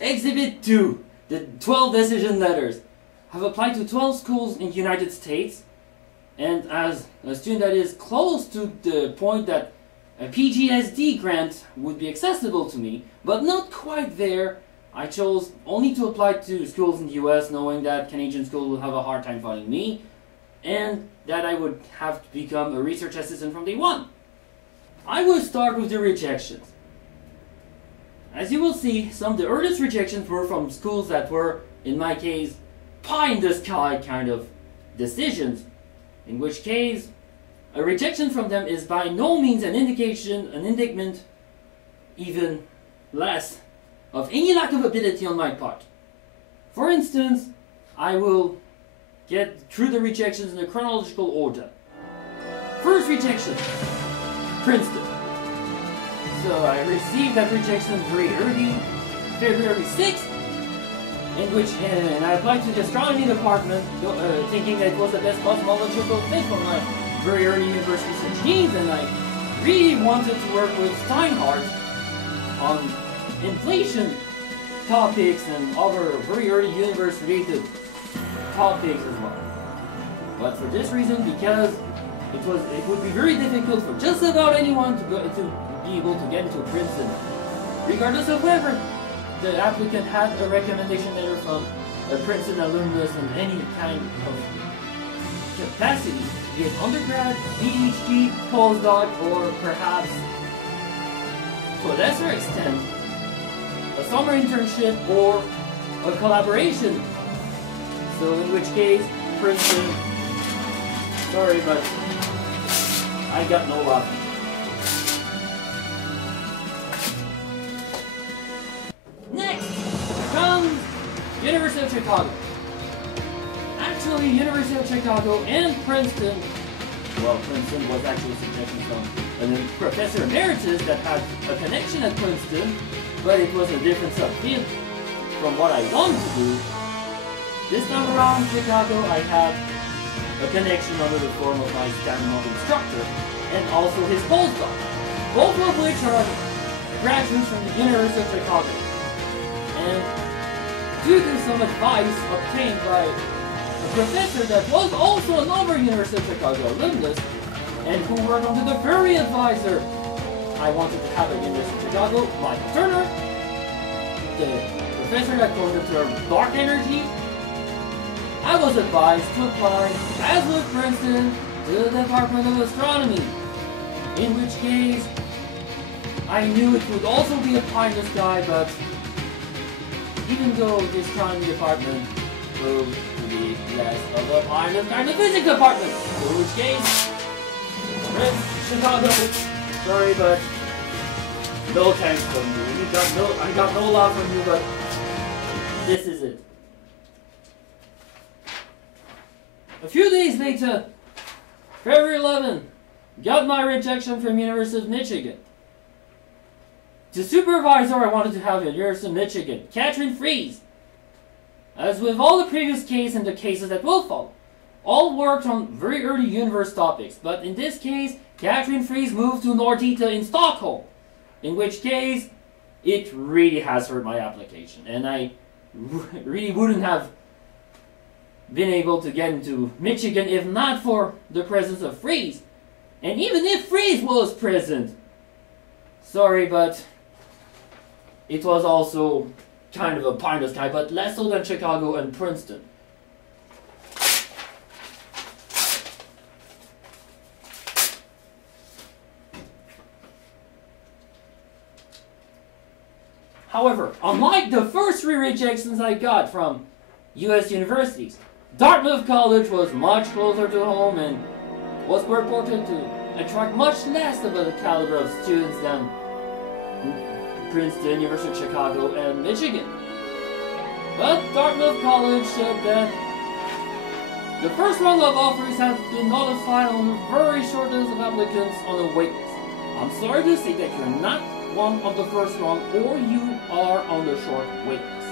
Exhibit 2, the 12 decision letters. I've applied to 12 schools in the United States, and as a student that is close to the point that a PhD grant would be accessible to me, but not quite there, I chose only to apply to schools in the US, knowing that Canadian schools would have a hard time finding me, and that I would have to become a research assistant from day one. I will start with the rejections. As you will see, some of the earliest rejections were from schools that were, in my case, pie in the sky kind of decisions, in which case a rejection from them is by no means an indication, an indictment, even less, of any lack of ability on my part. For instance, I will get through the rejections in a chronological order. First rejection, Princeton. So I received that rejection very early, February 6th, and I applied to the astronomy department, thinking that it was the best cosmological fit for my very early university research needs, and I really wanted to work with Steinhardt on inflation topics and other very early universe-related topics as well. But for this reason, because it would be very difficult for just about anyone to be able to get into Princeton, regardless of whether the applicant had a recommendation letter from a Princeton alumnus in any kind of capacity, be it undergrad, PhD, postdoc, or perhaps, to a lesser extent, a summer internship or a collaboration. So in which case, Princeton, sorry, but I got no luck. Next comes University of Chicago. Actually, University of Chicago and Princeton, well, Princeton was actually a suggestion from a professor emeritus that had a connection at Princeton, but it was a different subfield from what I wanted to do. This time around, Chicago, I had a connection under the form of my Stanford instructor and also his postdoc, both of which are graduates from the University of Chicago. And due to some advice obtained by a professor that was also another University of Chicago alumnus and who worked under the very advisor I wanted to have at University of Chicago, Michael Turner, the professor that goes into dark energy, I was advised to apply, as with Princeton, to the Department of Astronomy, in which case I knew it would also be a pie in the sky, but even though the astronomy department proved to be less of a pie in the sky than the physics department, in which case, Chicago, sorry, but no thanks from you. I got no love from you, but this is it. A few days later, February 11, got my rejection from University of Michigan. The supervisor I wanted to have at University of Michigan, Catherine Fries, as with all the previous cases and the cases that will follow, all worked on very early universe topics, but in this case, Catherine Fries moved to Nordita in Stockholm, in which case, it really has hurt my application, and I really wouldn't have been able to get into Michigan if not for the presence of Fries. And even if Fries was present, sorry, but it was also kind of a pie in the sky, but less so than Chicago and Princeton. However, unlike the first 3 rejections I got from US universities, Dartmouth College was much closer to home and was purported to attract much less of a caliber of students than Princeton, University of Chicago, and Michigan. But Dartmouth College said that the first round of offers had been notified on a very short list of applicants on a waitlist. I'm sorry to say that you're not one of the first round, or you are on the short waitlist.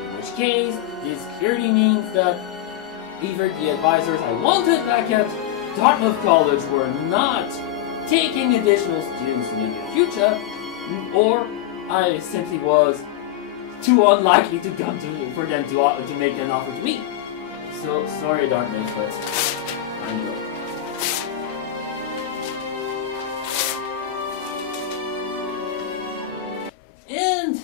In which case, this clearly means that either the advisors I wanted back at Dartmouth College were not taking additional students in the near future, or I simply was too unlikely to come for them to make an offer to me. So sorry, Dartmouth, but I'm good. And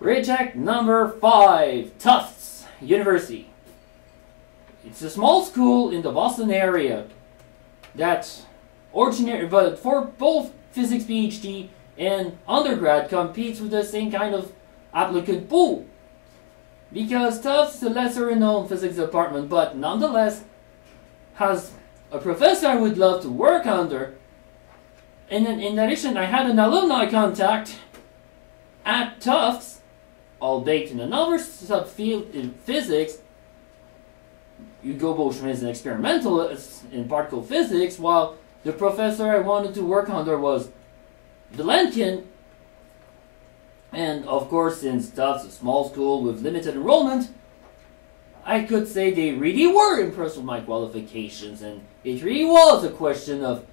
reject number 5, Tufts University. It's a small school in the Boston area that but for both physics PhD and undergrad competes with the same kind of applicant pool. Because Tufts is a lesser known physics department, but nonetheless has a professor I would love to work under. And in addition, I had an alumni contact at Tufts, albeit in another subfield in physics. Hugo Beauchemin is an experimentalist in particle physics, while the professor I wanted to work under was Delenkin. And of course, since Tufts is a small school with limited enrollment, I could say they really were impressed with my qualifications, and it really was a question of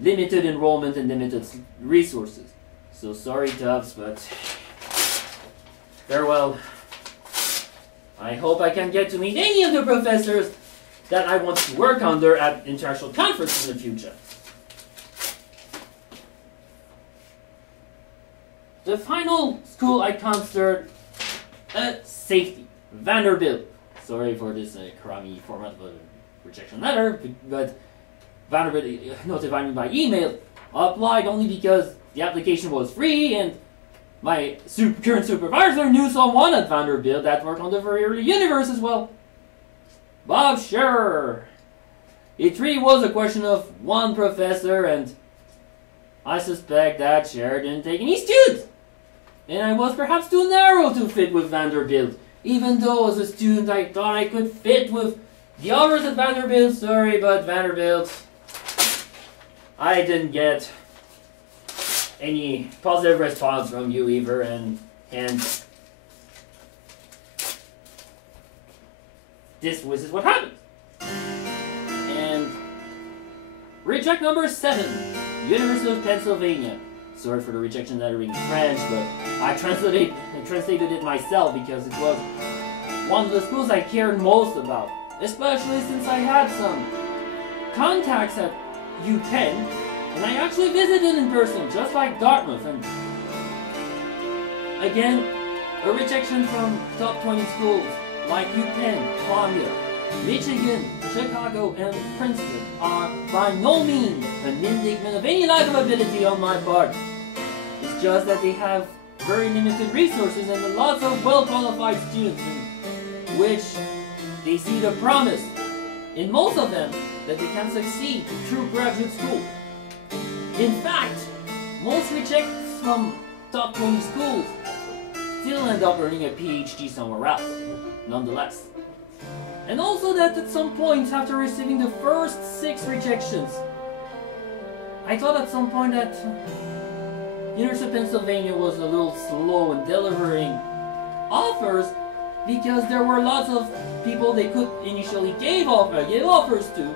limited enrollment and limited resources. So sorry, Tufts, but farewell. I hope I can get to meet any of the professors that I want to work under at international conferences in the future. The final school I considered safety, Vanderbilt. Sorry for this crummy format of a rejection letter, but Vanderbilt notified me by email. I applied only because the application was free and my current supervisor knew someone at Vanderbilt that worked on the very early universe as well. Bob Scherer. It really was a question of one professor, and I suspect that Scherer didn't take any students. And I was perhaps too narrow to fit with Vanderbilt. Even though as a student I thought I could fit with the others at Vanderbilt. Sorry, but Vanderbilt, I didn't get any positive response from you either, and this is what happened. And reject number 7, University of Pennsylvania. Sorry for the rejection lettering in French, but I translated it myself because it was one of the schools I cared most about, especially since I had some contacts at UPenn, and I actually visited in person, just like Dartmouth. And again, a rejection from top 20 schools like UPenn, Columbia, Michigan, Chicago, and Princeton are by no means an indictment of any lack of ability on my part. It's just that they have very limited resources and lots of well-qualified students in which they see the promise in most of them that they can succeed through graduate school. In fact, most rejects from top 20 schools still end up earning a PhD somewhere else, nonetheless. And also that at some point after receiving the first 6 rejections, I thought at some point that University of Pennsylvania was a little slow in delivering offers because there were lots of people they could initially give offers to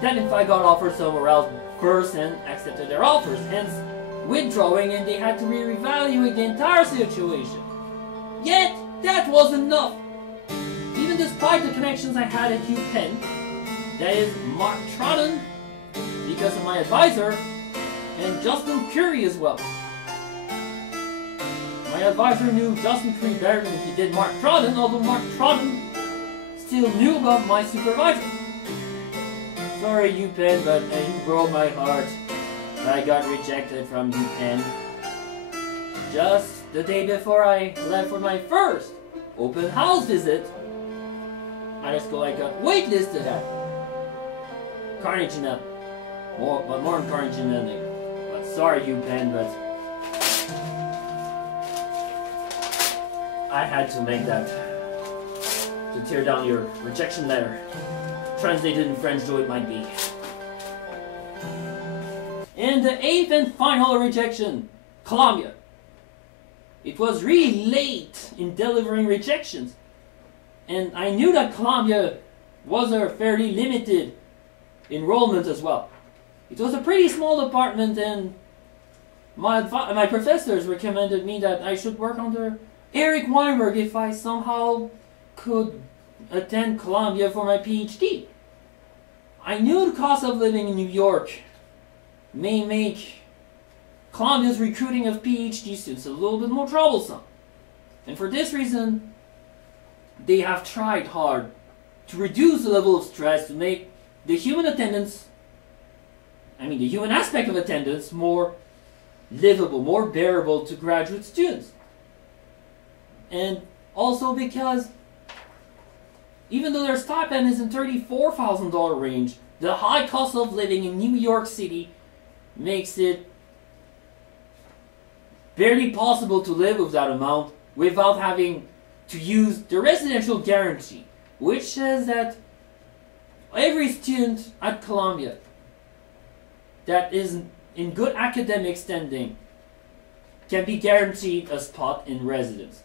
that in fact got offers somewhere else first and accepted their offers, hence withdrawing, and they had to reevaluate the entire situation. Yet, that wasn't enough. Even despite the connections I had at UPenn, that is Mark Troughton, because of my advisor, and Justin Curry as well. My advisor knew Justin Curry better than he did Mark Troughton, although Mark Troughton still knew about my supervisor. Sorry UPenn, but you broke my heart. I got rejected from UPenn. Just the day before I left for my first open house visit at a school I got waitlisted at. Carnegie Mellon. More than Carnegie Mellon. But sorry UPenn, but I had to make that. To tear down your rejection letter. Translated in French though it might be. And the 8th and final rejection, Columbia. It was really late in delivering rejections, and I knew that Columbia was a fairly limited enrollment as well. It was a pretty small department, and my professors recommended me that I should work under Eric Weinberg if I somehow could attend Columbia for my PhD. I knew the cost of living in New York may make Columbia's recruiting of PhD students a little bit more troublesome. And for this reason, they have tried hard to reduce the level of stress to make the human aspect of attendance more livable, more bearable to graduate students. And also because even though their stipend is in $34,000 range, the high cost of living in New York City makes it barely possible to live with that amount without having to use the residential guarantee, which says that every student at Columbia that is in good academic standing can be guaranteed a spot in residence.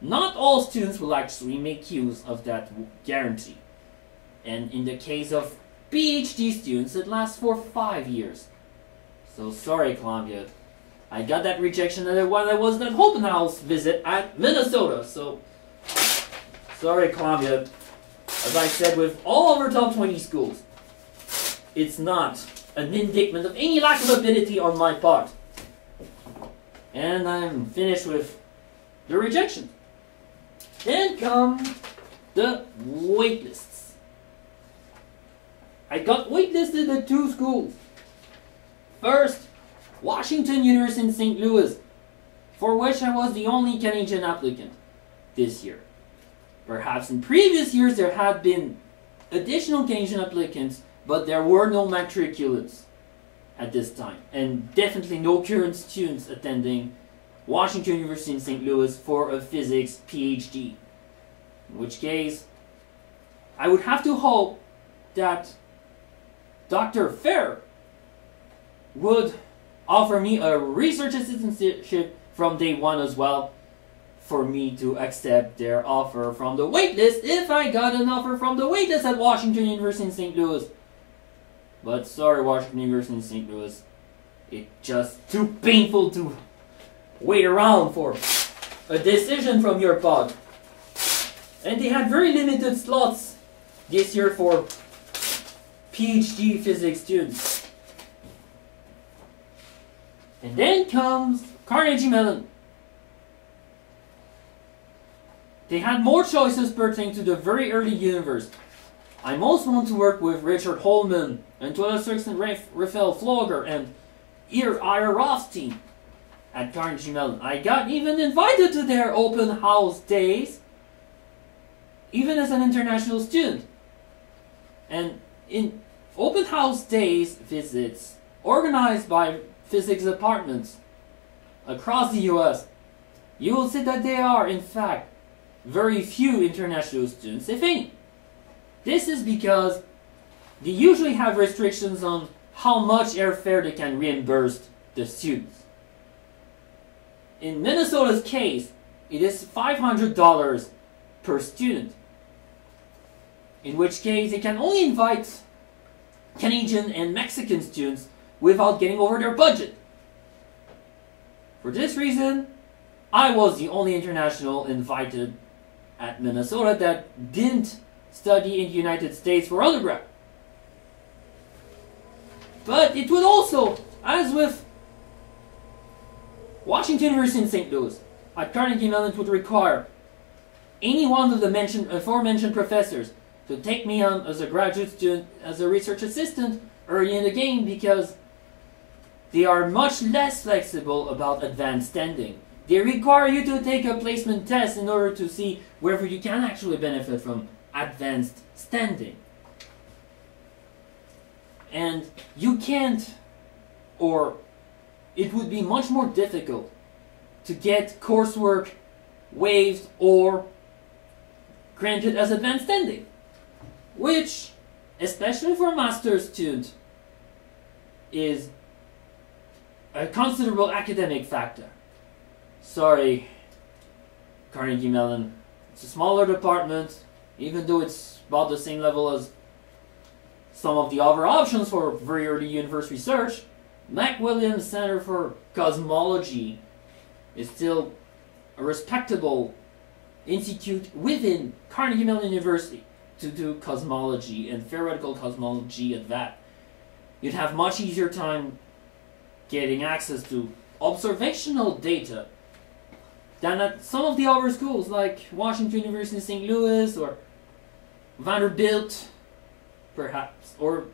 Not all students will actually make use of that guarantee. And in the case of PhD students, it lasts for 5 years. So sorry, Columbia. I got that rejection when I was at that open house visit at Minnesota. So sorry, Columbia. As I said with all of our top 20 schools, it's not an indictment of any lack of ability on my part. And I'm finished with the rejection. Then come the waitlists. I got waitlisted at 2 schools. First, Washington University in St. Louis, for which I was the only Canadian applicant this year. Perhaps in previous years there had been additional Canadian applicants, but there were no matriculants at this time, and definitely no current students attending Washington University in St. Louis for a physics PhD. In which case, I would have to hope that Dr. Fair would offer me a research assistantship from day one as well, for me to accept their offer from the waitlist if I got an offer from the waitlist at Washington University in St. Louis. But sorry, Washington University in St. Louis, it's just too painful to wait around for a decision from your pod. And they had very limited slots this year for PhD physics students. And then comes Carnegie Mellon. They had more choices pertaining to the very early universe. I most want to work with Richard Holman and to a certain extent Raphael Flogger and Ira Rothstein at Carnegie Mellon. I got even invited to their open house days, even as an international student. And in open house days visits organized by physics departments across the US, you will see that there are, in fact, very few international students, if any. This is because they usually have restrictions on how much airfare they can reimburse the students. In Minnesota's case, it is $500 per student, in which case they can only invite Canadian and Mexican students without getting over their budget. For this reason, I was the only international invited at Minnesota that didn't study in the United States for undergrad. But it would also, as with Washington University in St. Louis, at Carnegie Mellon, it would require any one of the aforementioned professors to take me on as a graduate student, as a research assistant early in the game, because they are much less flexible about advanced standing. They require you to take a placement test in order to see whether you can actually benefit from advanced standing. And you can't, or it would be much more difficult to get coursework waived or granted as advanced standing, which, especially for a master's student, is a considerable academic factor. Sorry, Carnegie Mellon. It's a smaller department, even though it's about the same level as some of the other options for very early universe research. McWilliams Center for Cosmology is still a respectable institute within Carnegie Mellon University to do cosmology and theoretical cosmology at that. You'd have much easier time getting access to observational data than at some of the other schools like Washington University in St. Louis or Vanderbilt, perhaps, or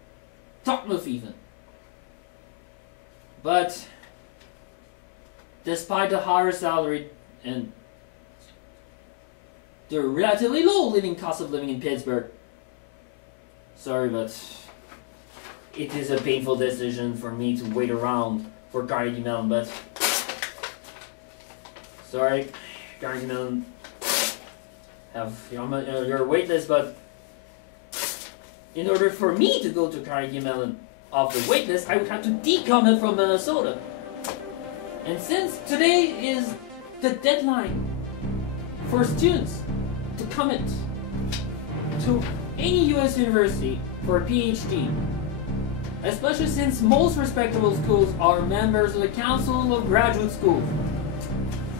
Dartmouth even. But despite the higher salary and the relatively low living cost of living in Pittsburgh, sorry, but it is a painful decision for me to wait around for Carnegie Mellon, but sorry, Carnegie Mellon have your waitlist, but in order for me to go to Carnegie Mellon off the waitlist, I would have to decommit from Minnesota. And since today is the deadline for students to commit to any US university for a PhD, especially since most respectable schools are members of the Council of Graduate Schools,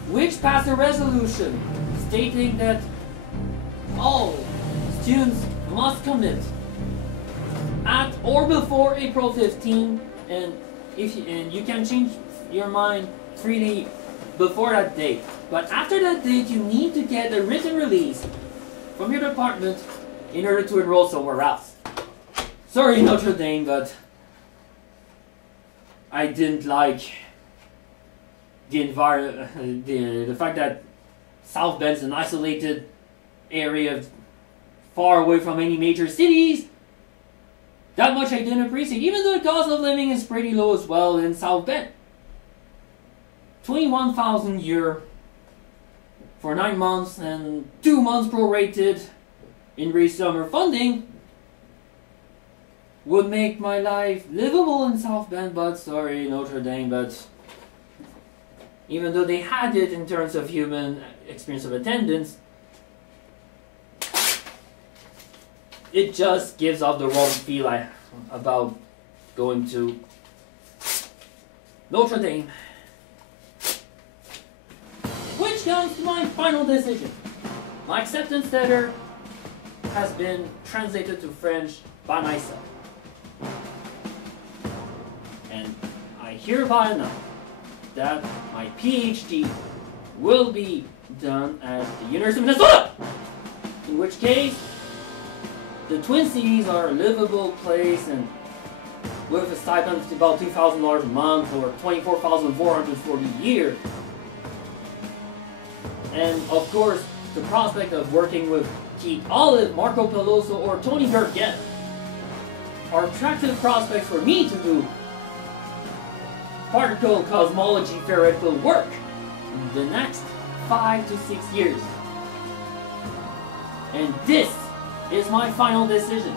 which passed a resolution stating that all students must commit at or before April 15, and you can change your mind freely before that date. But after that date, you need to get a written release from your department in order to enroll somewhere else. Sorry, Notre Dame, but I didn't like the fact that South Bend's an isolated area far away from any major cities. That much I didn't appreciate, even though the cost of living is pretty low as well in South Bend. $21,000 a year for 9 months and 2 months prorated in raised summer funding would make my life livable in South Bend, but sorry, Notre Dame, but even though they had it in terms of human experience of attendance, it just gives off the wrong feel about going to Notre Dame. Which comes to my final decision. My acceptance letter has been translated to French by myself. And I hereby announce that my PhD will be done at the University of Minnesota! In which case, the Twin Cities are a livable place, and with a stipend of about $2,000 a month or $24,440 a year. And of course, the prospect of working with Keith Olive, Marco Peloso, or Tony Burgett are attractive prospects for me to do particle cosmology theoretical work in the next 5 to 6 years. And this is my final decision.